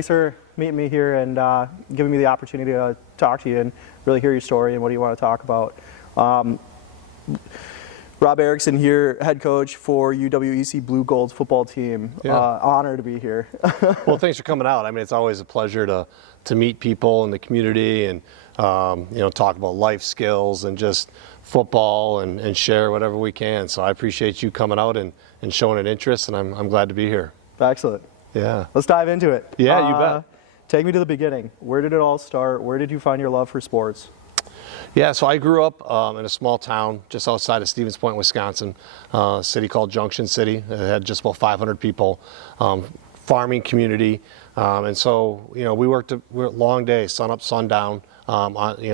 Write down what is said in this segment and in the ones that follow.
Thanks for meeting me here and giving me the opportunity to talk to you and really hear your story and what you want to talk about. Rob Erickson here, head coach for UWEC Blugolds Football team. Yeah. Honored to be here. Well, thanks for coming out. I mean, it's always a pleasure to meet people in the community and talk about life skills and just football and share whatever we can. So I appreciate you coming out and showing an interest, and I'm glad to be here. Excellent. Yeah. Let's dive into it. Yeah, you bet. Take me to the beginning. Where did it all start? Where did you find your love for sports? Yeah, so I grew up in a small town just outside of Stevens Point, Wisconsin, a city called Junction City. It had just about 500 people, farming community. And so, we worked long days, sun up, sun down,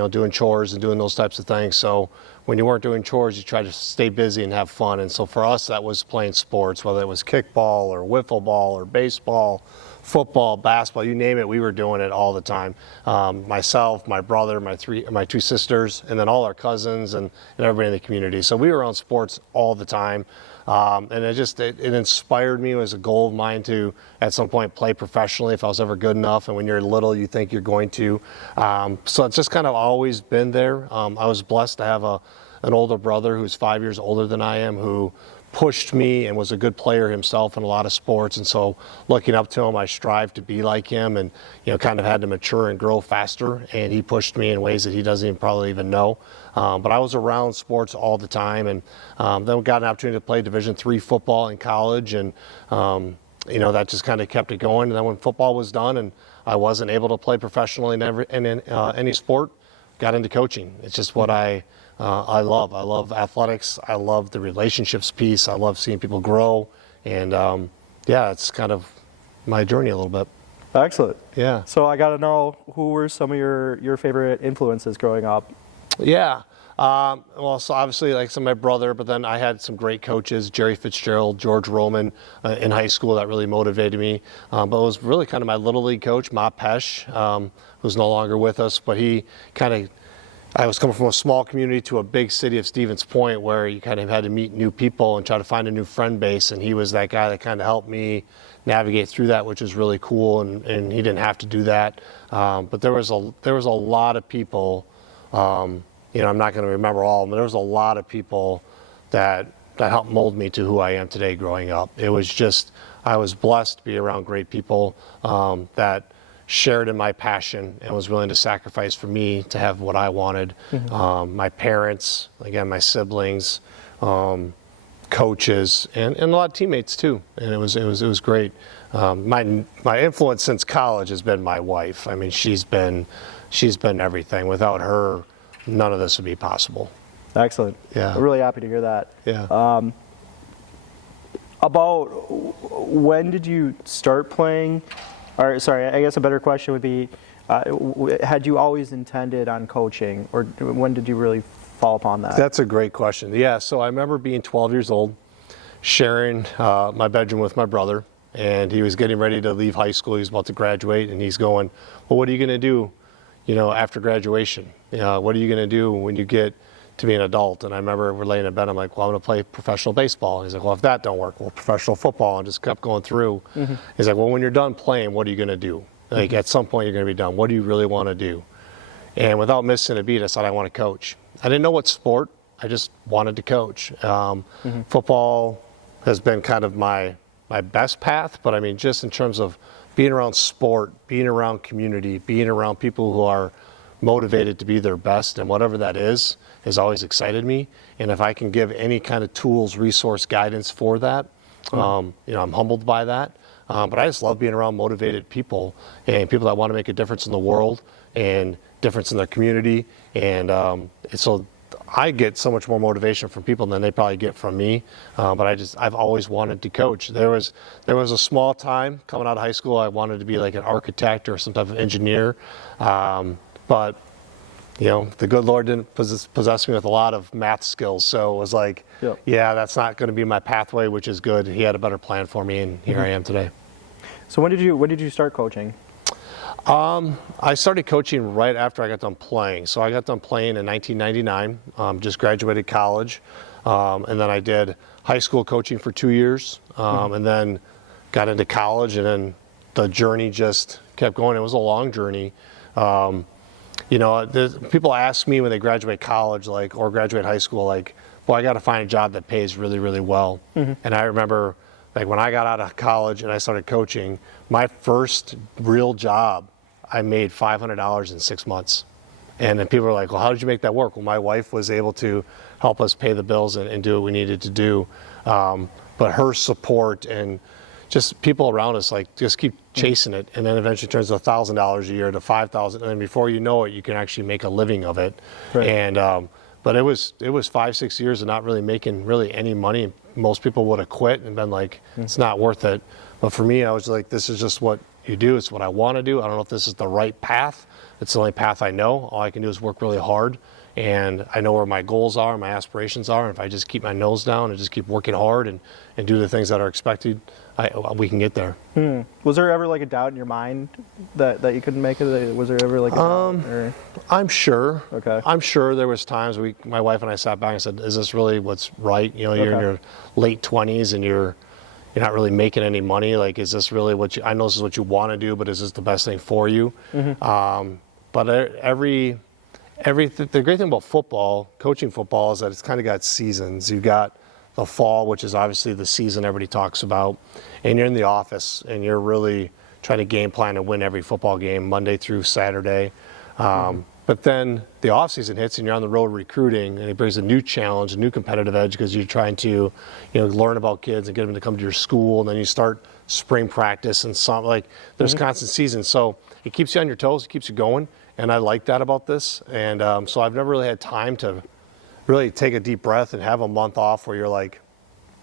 doing chores and doing those types of things. So when you weren't doing chores, you tried to stay busy and have fun. And so for us, that was playing sports, whether it was kickball or wiffle ball or baseball, football, basketball, you name it, we were doing it all the time. Myself, my brother, my two sisters, and then all our cousins and everybody in the community. So we were around sports all the time. And it inspired me. It was a goal of mine to, at some point, play professionally if I was ever good enough. And when you're little, you think you're going to. So it's just kind of always been there. I was blessed to have an older brother who's 5 years older than I am, who pushed me and was a good player himself in a lot of sports. And so looking up to him, I strived to be like him and, kind of had to mature and grow faster. And he pushed me in ways that he doesn't probably even know. But I was around sports all the time. And then we got an opportunity to play Division III football in college. And, that just kind of kept it going. And then when football was done and I wasn't able to play professionally in any sport, got into coaching. It's just what I love. I love athletics. I love the relationships piece. I love seeing people grow. And it's kind of my journey a little bit. Excellent. Yeah. So I got to know, who were some of your favorite influences growing up? Yeah. So obviously, like my brother, but then I had some great coaches, Jerry Fitzgerald, George Roman in high school that really motivated me. But it was really kind of my Little League coach, Ma Pesh, who's no longer with us, but I was coming from a small community to a big city of Stevens Point where you kind of had to meet new people and try to find a new friend base. And he was that guy that kind of helped me navigate through that, which was really cool. And he didn't have to do that. But there was a lot of people, I'm not going to remember all of them, but there was a lot of people that helped mold me to who I am today growing up. It was just, I was blessed to be around great people that shared in my passion and was willing to sacrifice for me to have what I wanted. Mm-hmm. My parents, again, my siblings, coaches, and a lot of teammates too. And it was great. My influence since college has been my wife. I mean, she's been everything. Without her, none of this would be possible. Excellent. Yeah. I'm really happy to hear that. Yeah. About when did you start playing? Or, sorry, I guess a better question would be, had you always intended on coaching, or when did you really fall upon that? That's a great question. Yeah, so I remember being 12 years old, sharing my bedroom with my brother, and he was getting ready to leave high school. He was about to graduate, and he's going, well, what are you going to do, after graduation? What are you going to do when you get to be an adult? And I remember we're laying in bed, I'm like, well, I'm going to play professional baseball. And he's like, well, if that don't work, well, professional football, and just kept going through. Mm-hmm. He's like, well, when you're done playing, what are you going to do? Like, at some point, you're going to be done. What do you really want to do? And without missing a beat, I said, I want to coach. I didn't know what sport. I just wanted to coach. Football has been kind of my best path, but I mean, just in terms of being around sport, being around community, being around people who are motivated to be their best, and whatever that is, has always excited me. And if I can give any kind of tools, resource, guidance for that, I'm humbled by that. But I just love being around motivated people and people that want to make a difference in the world and difference in their community. And so I get so much more motivation from people than they probably get from me. But I've always wanted to coach. There was a small time coming out of high school, I wanted to be like an architect or some type of engineer. But the good Lord didn't possess me with a lot of math skills. So it was like, yeah, that's not going to be my pathway, which is good. He had a better plan for me, and here I am today. So when did you start coaching? I started coaching right after I got done playing. So I got done playing in 1999, just graduated college. And then I did high school coaching for 2 years, and then got into college, and then the journey just kept going. It was a long journey. You know, people ask me when they graduate college, like, or graduate high school, like, well, I got to find a job that pays really, really well. And I remember, like, when I got out of college and I started coaching, my first real job, I made $500 in 6 months. And then people were like, well, how did you make that work? Well, my wife was able to help us pay the bills and do what we needed to do. But her support and just people around us, like, just keep chasing it, and then eventually turns to $1,000 a year to $5,000, and then before you know it, you can actually make a living of it. Right. And but it was 5-6 years of not really making really any money. Most people would have quit and been like, it's not worth it. But for me, I was like, this is just what you do. It's what I want to do. I don't know if this is the right path. It's the only path I know. All I can do is work really hard. And I know where my goals are, my aspirations are. And if I just keep my nose down and just keep working hard and do the things that are expected, we can get there. Was there ever like a doubt in your mind that you couldn't make it? Was there ever like a doubt? Or? I'm sure. Okay. I'm sure there was times my wife and I sat back and said, is this really what's right? You know, you're in your late 20s and you're not really making any money. Like, is this really I know this is what you want to do, but is this the best thing for you? But the great thing about football, coaching football, is that it's kind of got seasons. You've got the fall, which is obviously the season everybody talks about, and you're in the office and you're really trying to game plan and win every football game Monday through Saturday. But then the off season hits and you're on the road recruiting, and it brings a new challenge, a new competitive edge, because you're trying to, learn about kids and get them to come to your school, and then you start spring practice and there's constant seasons. So it keeps you on your toes, it keeps you going, and I like that about this. And so I've never really had time to really take a deep breath and have a month off where you're like,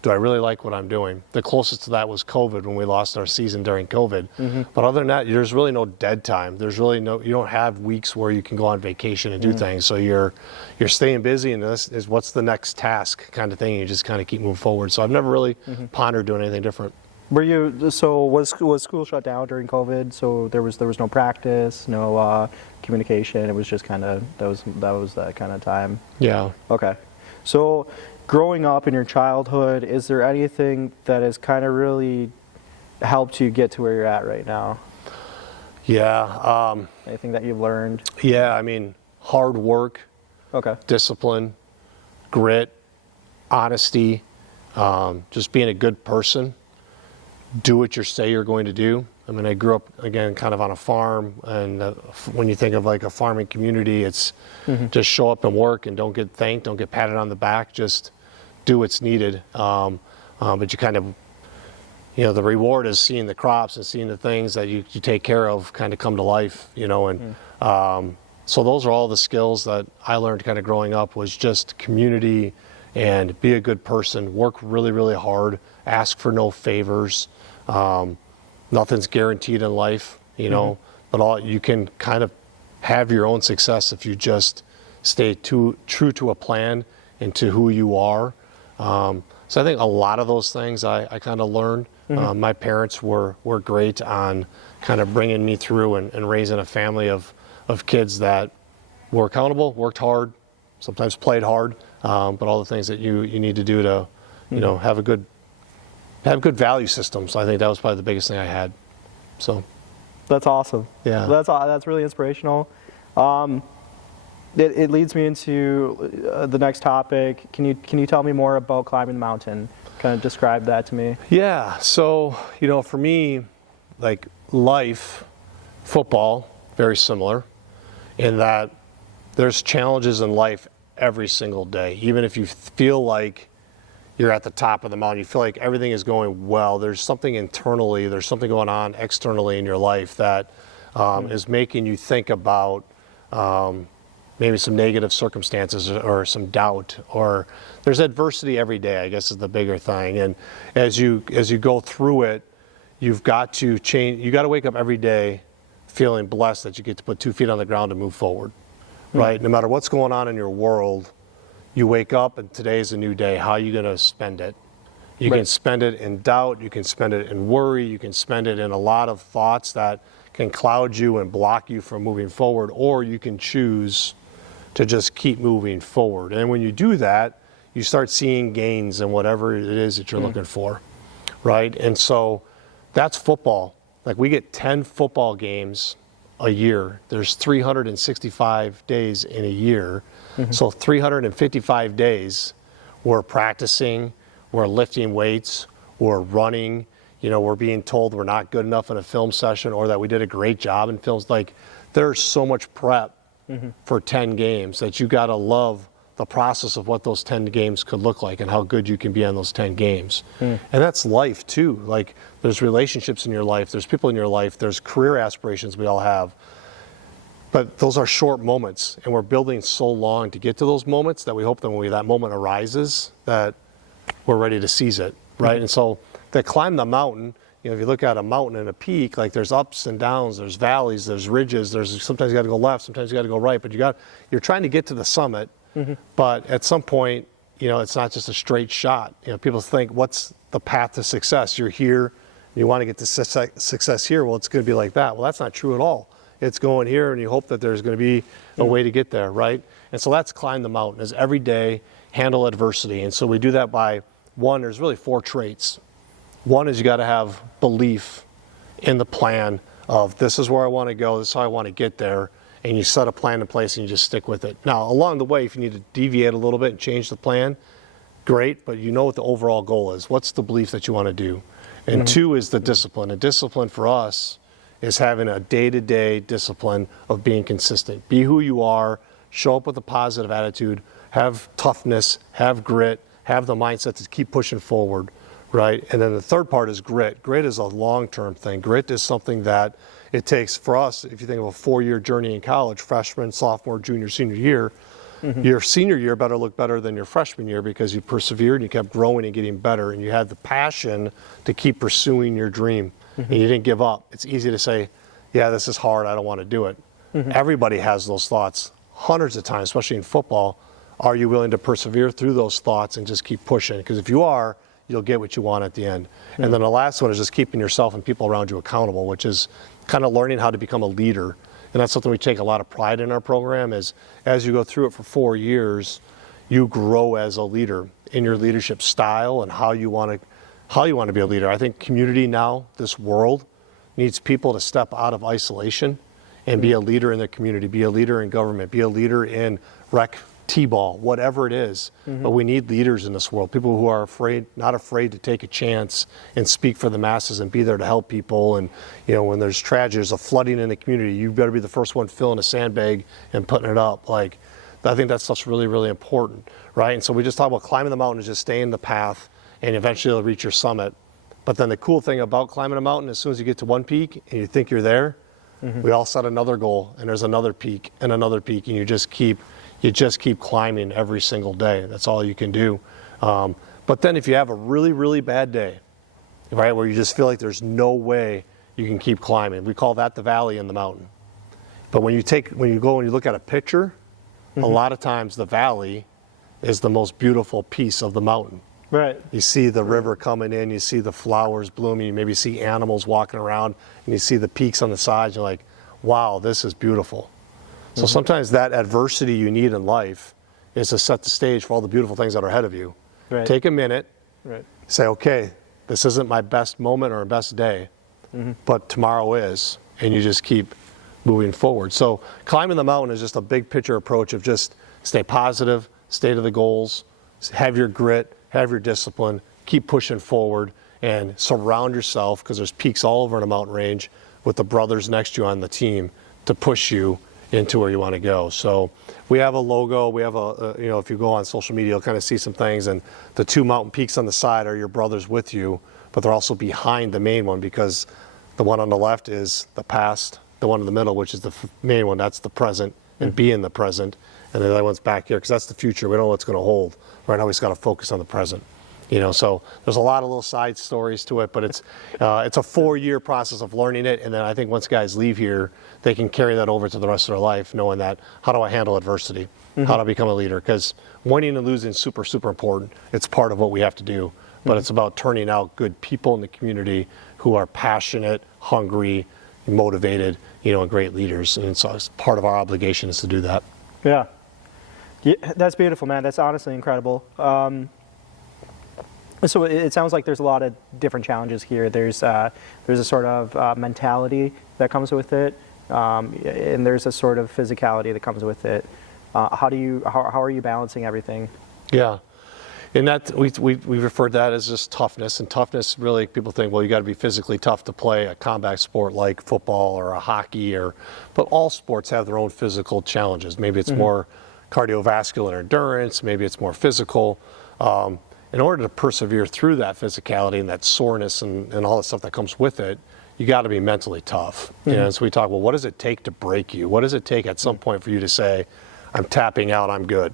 do I really like what I'm doing? The closest to that was COVID, when we lost our season during COVID. But other than that, there's really no dead time. There's really you don't have weeks where you can go on vacation and do things. So you're staying busy, and this is what's the next task kind of thing. And you just kind of keep moving forward. So I've never really pondered doing anything different. Was school shut down during COVID? So there was no practice, no communication. It was just kind of that was that kind of time. Yeah. Okay. So growing up in your childhood, is there anything that has kind of really helped you get to where you're at right now? Yeah. Anything that you've learned? Yeah. I mean, hard work. Okay. Discipline, grit, honesty, just being a good person. Do what you say you're going to do. I mean, I grew up, again, kind of on a farm, and when you think of like a farming community, it's just show up and work and don't get thanked, don't get patted on the back, just do what's needed. But you kind of, the reward is seeing the crops and seeing the things that you take care of kind of come to life, and so those are all the skills that I learned kind of growing up, was just community and be a good person, work really, really hard, ask for no favors. Nothing's guaranteed in life, but you can kind of have your own success if you just stay true to a plan and to who you are. So I think a lot of those things I kind of learned. My parents were great on kind of bringing me through and raising a family of kids that were accountable, worked hard, sometimes played hard, but all the things that you need to do to, have good value systems. So I think that was probably the biggest thing I had. So that's awesome. Yeah, that's really inspirational. It leads me into the next topic. Can you tell me more about climbing the mountain? Kind of describe that to me. Yeah. So for me, like life, football, very similar, in that there's challenges in life every single day. Even if you feel like you're at the top of the mountain, you feel like everything is going well, there's something internally, there's something going on externally in your life that is making you think about maybe some negative circumstances or some doubt, or there's adversity every day, I guess, is the bigger thing. And as you go through it, you've got to change. You got to wake up every day feeling blessed that you get to put 2 feet on the ground and move forward, right? No matter what's going on in your world, you wake up and today's a new day. How are you going to spend it? You can spend it in doubt, you can spend it in worry, you can spend it in a lot of thoughts that can cloud you and block you from moving forward, or you can choose to just keep moving forward. And when you do that, you start seeing gains in whatever it is that you're looking for, right? And so that's football. like we get 10 football games a year. There's 365 days in a year. So 355 days we're practicing, we're lifting weights, we're running, we're being told we're not good enough in a film session or that we did a great job in films. Like there's so much prep for 10 games that you got to love the process of what those 10 games could look like and how good you can be on those 10 games. And that's life too. Like there's relationships in your life, there's people in your life, there's career aspirations we all have. But those are short moments, and we're building so long to get to those moments that we hope that when that moment arises, that we're ready to seize it, right? And so to climb the mountain, if you look at a mountain and a peak, like there's ups and downs, there's valleys, there's ridges, there's sometimes you got to go left, sometimes you got to go right, but you're trying to get to the summit. But at some point, it's not just a straight shot. People think, what's the path to success? You're here, you want to get to success here. Well, it's going to be like that. Well, that's not true at all. It's going here, and you hope that there's going to be a way to get there, right? And so that's climb the mountain, is every day handle adversity. And so we do that by, one, there's really 4 traits. One is you got to have belief in the plan of this is where I want to go, this is how I want to get there, and you set a plan in place and you just stick with it. Now, along the way, if you need to deviate a little bit and change the plan, great, but you know what the overall goal is. What's the belief that you want to do? And 2 is the discipline. And discipline for us is having a day-to-day discipline of being consistent. Be who you are, show up with a positive attitude, have toughness, have grit, have the mindset to keep pushing forward, right? And then the third part is grit. Grit is a long-term thing. Grit is something that it takes for us, if you think of a 4-year journey in college, freshman, sophomore, junior, senior year, your senior year better look better than your freshman year because you persevered and you kept growing and getting better and you had the passion to keep pursuing your dream. And you didn't give up. It's easy to say, yeah, this is hard, I don't want to do it. Everybody has those thoughts hundreds of times, especially in football. Are you willing to persevere through those thoughts and just keep pushing? Because if you are, you'll get what you want at the end. And then the last one is just keeping yourself and people around you accountable, which is kind of learning how to become a leader. And that's something we take a lot of pride in our program is as you go through it for 4 years, you grow as a leader in your leadership style and how you want to be a leader. I think community now, this world, needs people to step out of isolation and be a leader in the community, be a leader in government, be a leader in rec T-ball, whatever it is. But we need leaders in this world, people who are not afraid to take a chance and speak for the masses and be there to help people. And, when there's tragedies of flooding in the community, you better be the first one filling a sandbag and putting it up. Like, I think that stuff's really, really important, right? And so we just talk about climbing the mountain is just stay in the path and eventually you'll reach your summit. But then the cool thing about climbing a mountain, as soon as you get to one peak and you think you're there, we all set another goal and there's another peak and you just keep climbing every single day. That's all you can do. But then if you have a really, really bad day, right, where you just feel like there's no way you can keep climbing, we call that the valley in the mountain. But when you go and you look at a picture, a lot of times the valley is the most beautiful piece of the mountain. Right. You see the river coming in, you see the flowers blooming, you maybe see animals walking around, and you see the peaks on the sides. You're like, wow, this is beautiful. So sometimes that adversity you need in life is to set the stage for all the beautiful things that are ahead of you. Right. Take a minute, Right. say, okay, this isn't my best moment or best day, but tomorrow is, and you just keep moving forward. So climbing the mountain is just a big picture approach of just stay positive, stay to the goals, have your grit, have your discipline, keep pushing forward, and surround yourself, because there's peaks all over in a mountain range, with the brothers next to you on the team to push you into where you want to go. So we have a logo, we have if you go on social media, you'll kind of see some things, and the 2 mountain peaks on the side are your brothers with you, but they're also behind the main one, because the one on the left is the past, the one in the middle, which is the main one, that's the present, and be in the present, and the other one's back here, because that's the future. We don't know what's going to hold. Right now, we just got to focus on the present. So there's a lot of little side stories to it, but it's a 4-year process of learning it, and then I think once guys leave here, they can carry that over to the rest of their life, knowing that how do I handle adversity, how do I become a leader? Because winning and losing is super, super important. It's part of what we have to do, but it's about turning out good people in the community who are passionate, hungry, motivated, and great leaders, and so it's part of our obligation is to do that. Yeah, that's beautiful, man. That's honestly incredible. So it sounds like there's a lot of different challenges here. There's a sort of mentality that comes with it, and there's a sort of physicality that comes with it. How are you balancing everything? Yeah. And that we refer to that as just toughness. And toughness, really, people think, well, you got to be physically tough to play a combat sport like football or a hockey, but all sports have their own physical challenges. Maybe it's more cardiovascular endurance, maybe it's more physical. In order to persevere through that physicality and that soreness and all the stuff that comes with it, you got to be mentally tough. You know, so we talk, well, what does it take to break you? What does it take at some point for you to say, I'm tapping out, I'm good?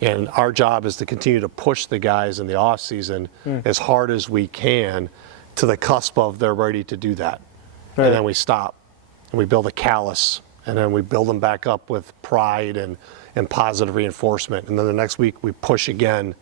And our job is to continue to push the guys in the off season as hard as we can to the cusp of they're ready to do that. Right. And then we stop and we build a callus, and then we build them back up with pride and positive reinforcement. And then the next week we push again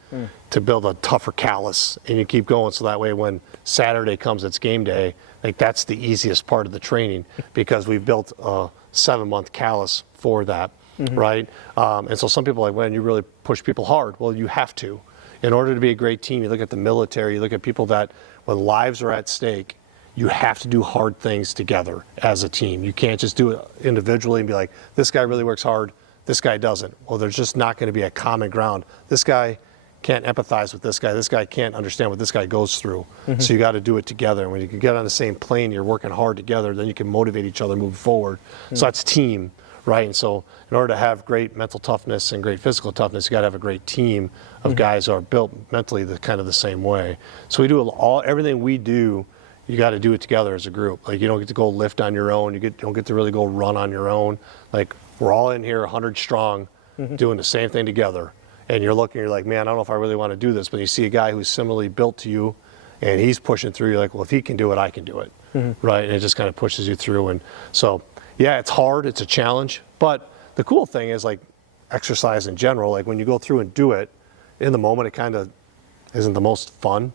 to build a tougher callus, and you keep going. So that way when Saturday comes, it's game day, like that's the easiest part of the training because we've built a 7-month callus for that. Right? And so some people are like, when you really push people hard, well, you have to. In order to be a great team, you look at the military, you look at people that, when lives are at stake, you have to do hard things together as a team. You can't just do it individually and be like, this guy really works hard, this guy doesn't. Well, there's just not going to be a common ground. This guy can't empathize with this guy can't understand what this guy goes through. So you got to do it together. And when you can get on the same plane, you're working hard together, then you can motivate each other, move forward. So that's team. Right, and so in order to have great mental toughness and great physical toughness, you got to have a great team of guys who are built mentally kind of the same way. So we do everything we do. You got to do it together as a group. Like you don't get to go lift on your own. You don't get to really go run on your own. Like we're all in here 100 strong, doing the same thing together. And you're like, man, I don't know if I really want to do this. But you see a guy who's similarly built to you, and he's pushing through. You're like, well, if he can do it, I can do it. Right, and it just kind of pushes you through. And so. Yeah, it's hard, it's a challenge, but the cool thing is like exercise in general, like when you go through and do it, in the moment it kind of isn't the most fun,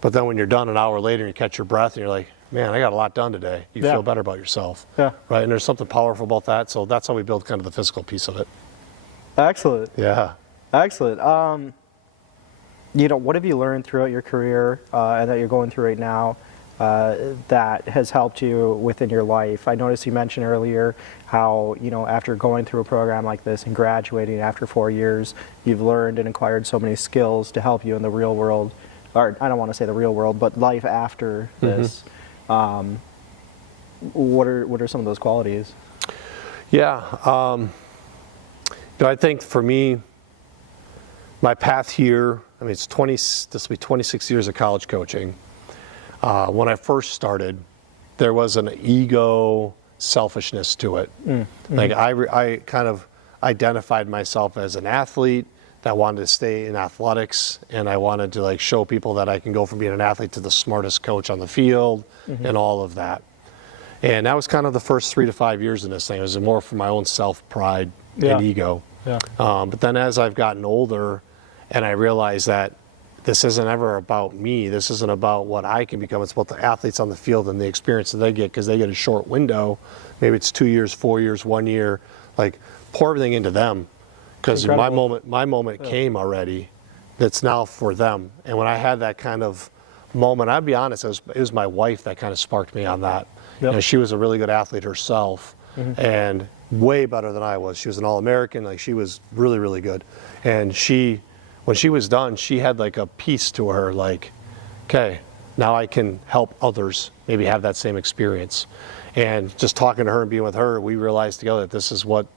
but then when you're done an hour later and you catch your breath and you're like, man, I got a lot done today, you feel better about yourself. Yeah. Right, and there's something powerful about that, so that's how we build kind of the physical piece of it. Excellent. Yeah. Excellent. What have you learned throughout your career and that you're going through right now that has helped you within your life? I noticed you mentioned earlier how, after going through a program like this and graduating after 4 years, you've learned and acquired so many skills to help you in the real world, or I don't want to say the real world, but life after this. What are some of those qualities? Yeah. I think for me, my path here, this will be 26 years of college coaching. When I first started, there was an ego selfishness to it. Like I kind of identified myself as an athlete that wanted to stay in athletics, and I wanted to like show people that I can go from being an athlete to the smartest coach on the field and all of that. And that was kind of the first 3 to 5 years in this thing. It was more for my own self-pride and ego. Yeah. But then as I've gotten older and I realized that this isn't ever about me. This isn't about what I can become. It's about the athletes on the field and the experience that they get, because they get a short window. Maybe it's 2 years, 4 years, 1 year. Like pour everything into them, because my moment came already. That's now for them. And when I had that kind of moment, I'd be honest, it was my wife that kind of sparked me on that. Yep. She was a really good athlete herself, and way better than I was. She was an All-American. Like she was really, really good, and when she was done, she had like a piece to her, like, okay, now I can help others maybe have that same experience. And just talking to her and being with her, we realized together that this is what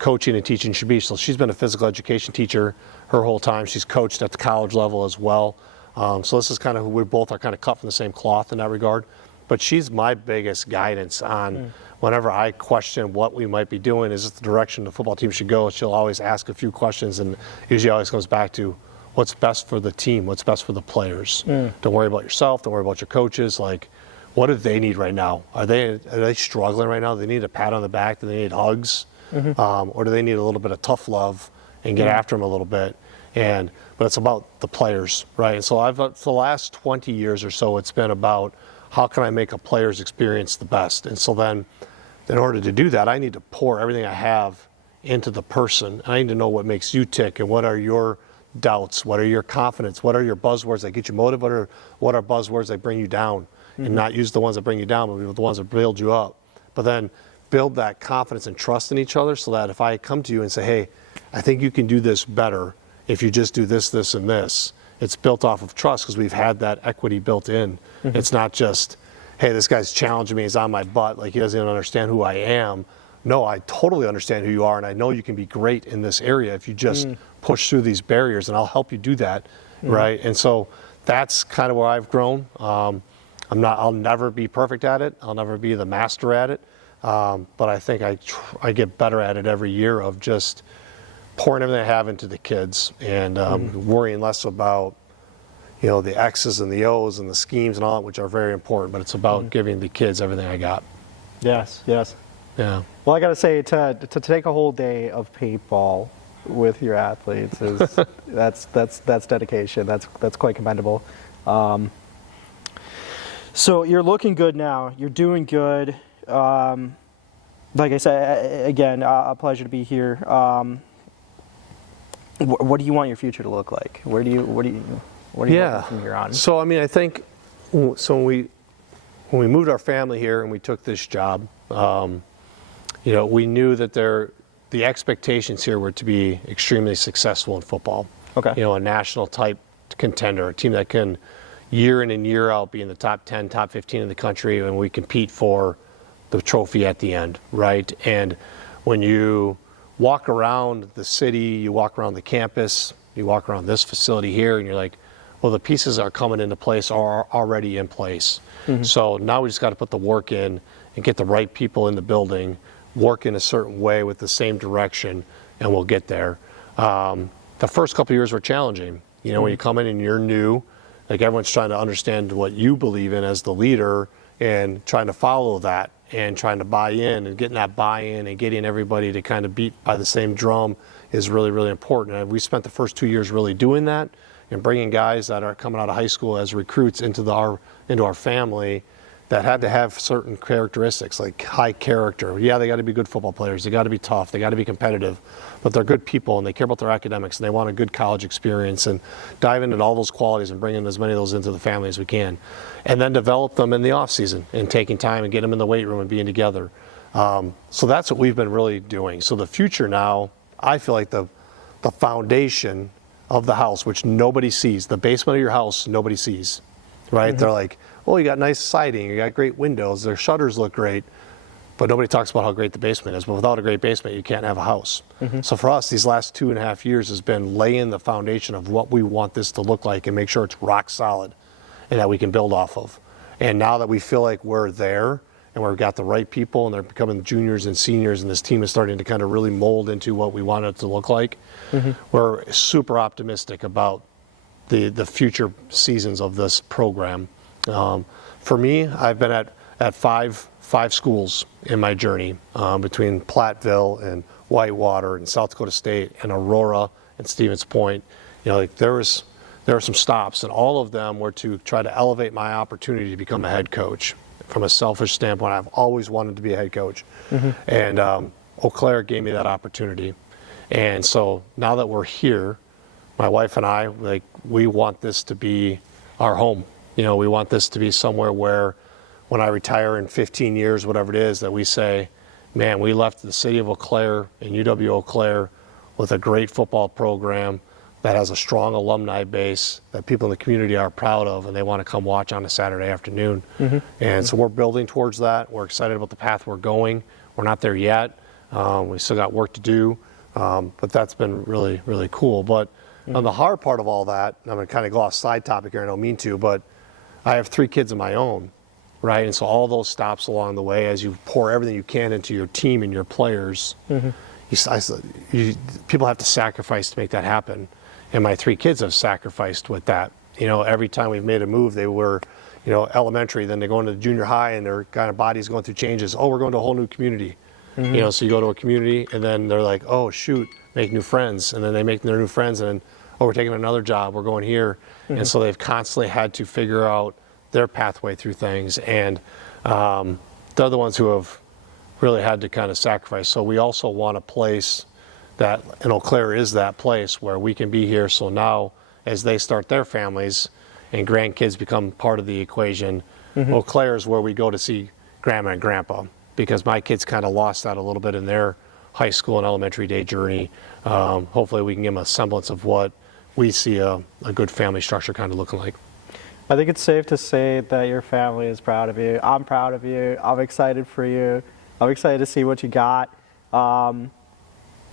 coaching and teaching should be. So she's been a physical education teacher her whole time. She's coached at the college level as well. So this is kind of who we both are kind of cut from the same cloth in that regard. But she's my biggest guidance on whenever I question what we might be doing, is it the direction the football team should go? She'll always ask a few questions, and usually always comes back to what's best for the team, what's best for the players. Don't worry about yourself, don't worry about your coaches. Like, what do they need right now? Are they struggling right now? Do they need a pat on the back? Do they need hugs? Or do they need a little bit of tough love and get after them a little bit? But it's about the players, right? And so for the last 20 years or so, it's been about how can I make a player's experience the best? And so then, in order to do that, I need to pour everything I have into the person. I need to know what makes you tick and what are doubts? What are your confidence? What are your buzzwords that get you motivated? What are buzzwords that bring you down? And not use the ones that bring you down, but the ones that build you up. But then build that confidence and trust in each other, so that if I come to you and say, hey, I think you can do this better if you just do this, this, and this, it's built off of trust, because we've had that equity built in. It's not just, hey, this guy's challenging me, he's on my butt, like he doesn't even understand who I am. No, I totally understand who you are, and I know you can be great in this area if you just push through these barriers, and I'll help you do that, right? And so that's kind of where I've grown. I'll never be perfect at it. I'll never be the master at it. But I think I get better at it every year, of just pouring everything I have into the kids, and worrying less about, the X's and the O's and the schemes and all that, which are very important, but it's about giving the kids everything I got. Yes, yes. Yeah. Well, I got to say, to take a whole day of paintball with your athletes is that's dedication. That's quite commendable. So you're looking good now. You're doing good. Like I said, again, a pleasure to be here. What do you want your future to look like? What do you want from here on? So I think when we moved our family here and we took this job, we knew that the expectations here were to be extremely successful in football. Okay. A national type contender, a team that can year in and year out be in the top 10, top 15 in the country, and we compete for the trophy at the end, right? And when you walk around the city, you walk around the campus, you walk around this facility here, and you're like, well, the pieces are coming into place, are already in place. So now we just got to put the work in and get the right people in the building, work in a certain way with the same direction, and we'll get there. The first couple of years were challenging. When you come in and you're new, like everyone's trying to understand what you believe in as the leader, and trying to follow that, and trying to buy in, and getting that buy-in and getting everybody to kind of beat by the same drum is really, really important. And we spent the first 2 years really doing that, and bringing guys that are coming out of high school as recruits into our family that had to have certain characteristics, like high character. Yeah, they got to be good football players. They got to be tough. They got to be competitive. But they're good people, and they care about their academics, and they want a good college experience, and dive into all those qualities and bringing as many of those into the family as we can. And then develop them in the off season, and taking time and getting them in the weight room and being together. So that's what we've been really doing. So the future now, I feel like the foundation of the house, which nobody sees, the basement of your house, nobody sees, right? They're like, oh, you got nice siding, you got great windows, their shutters look great, but nobody talks about how great the basement is. But without a great basement, you can't have a house. So for us, these last 2.5 years has been laying the foundation of what we want this to look like, and make sure it's rock solid and that we can build off of. And now that we feel like we're there, and we've got the right people, and they're becoming juniors and seniors, and this team is starting to kind of really mold into what we want it to look like, we're super optimistic about the future seasons of this program. For me, I've been at five schools in my journey, between Platteville and Whitewater and South Dakota State and Aurora and Stevens Point. There were some stops, and all of them were to try to elevate my opportunity to become a head coach. From a selfish standpoint, I've always wanted to be a head coach, and Eau Claire gave me that opportunity. And so now that we're here, my wife and I, we want this to be our home. We want this to be somewhere where, when I retire in 15 years, whatever it is, that we say, man, we left the city of Eau Claire and UW Eau Claire with a great football program that has a strong alumni base that people in the community are proud of, and they want to come watch on a Saturday afternoon. And so we're building towards that. We're excited about the path we're going. We're not there yet. We still got work to do, but that's been really, really cool. But on the hard part of all that, I'm going to kind of go off side topic here, I don't mean to, but I have 3 kids of my own, right? And so all those stops along the way, as you pour everything you can into your team and your players, people have to sacrifice to make that happen. And my 3 kids have sacrificed with that. Every time we've made a move, they were, elementary, then they go into the junior high, and their kind of body's going through changes. Oh, we're going to a whole new community. So you go to a community, and then they're like, oh, shoot, make new friends. And then they make their new friends, and then, oh, we're taking another job, we're going here. And so they've constantly had to figure out their pathway through things. And they're the ones who have really had to kind of sacrifice. So we also want a place that in Eau Claire is that place where we can be here. So now as they start their families and grandkids become part of the equation, Eau Claire is where we go to see grandma and grandpa, because my kids kind of lost that a little bit in their high school and elementary day journey. Hopefully we can give them a semblance of what we see a good family structure kind of looking like. I think it's safe to say that your family is proud of you. I'm proud of you. I'm excited for you. I'm excited to see what you got.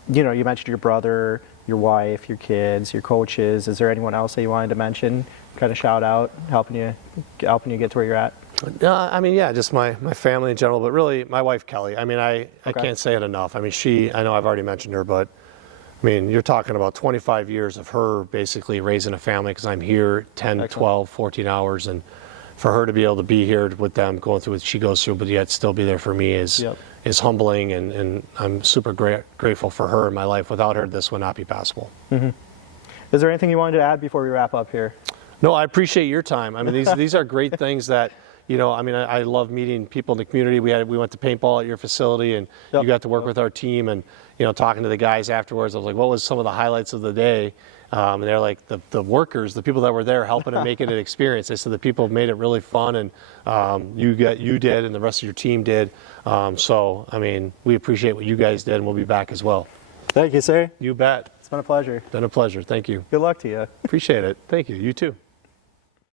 You know, you mentioned your brother, your wife, your kids, your coaches. Is there anyone else that you wanted to mention, kind of shout out, helping you get to where you're at? I mean, yeah, just my family in general, but really my wife, Kelly. I mean, I can't say it enough. I mean, I know I've already mentioned her, but I mean, you're talking about 25 years of her basically raising a family, because I'm here 10, Excellent. 12, 14 hours. And for her to be able to be here with them, going through what she goes through, but yet still be there for me is humbling. And I'm super grateful for her in my life. Without her, this would not be possible. Is there anything you wanted to add before we wrap up here? No, I appreciate your time. I mean, these are great things that, you know, I mean, I love meeting people in the community. We went to paintball at your facility, and you got to work with our team, and, you know, talking to the guys afterwards, I was like, what was some of the highlights of the day? And they're like, the workers, the people that were there helping and making it an experience. They said the people made it really fun, and you did, and the rest of your team did. So, I mean, we appreciate what you guys did, and we'll be back as well. Thank you, sir. You bet. It's been a pleasure. Been a pleasure. Thank you. Good luck to you. Appreciate it. Thank you. You too.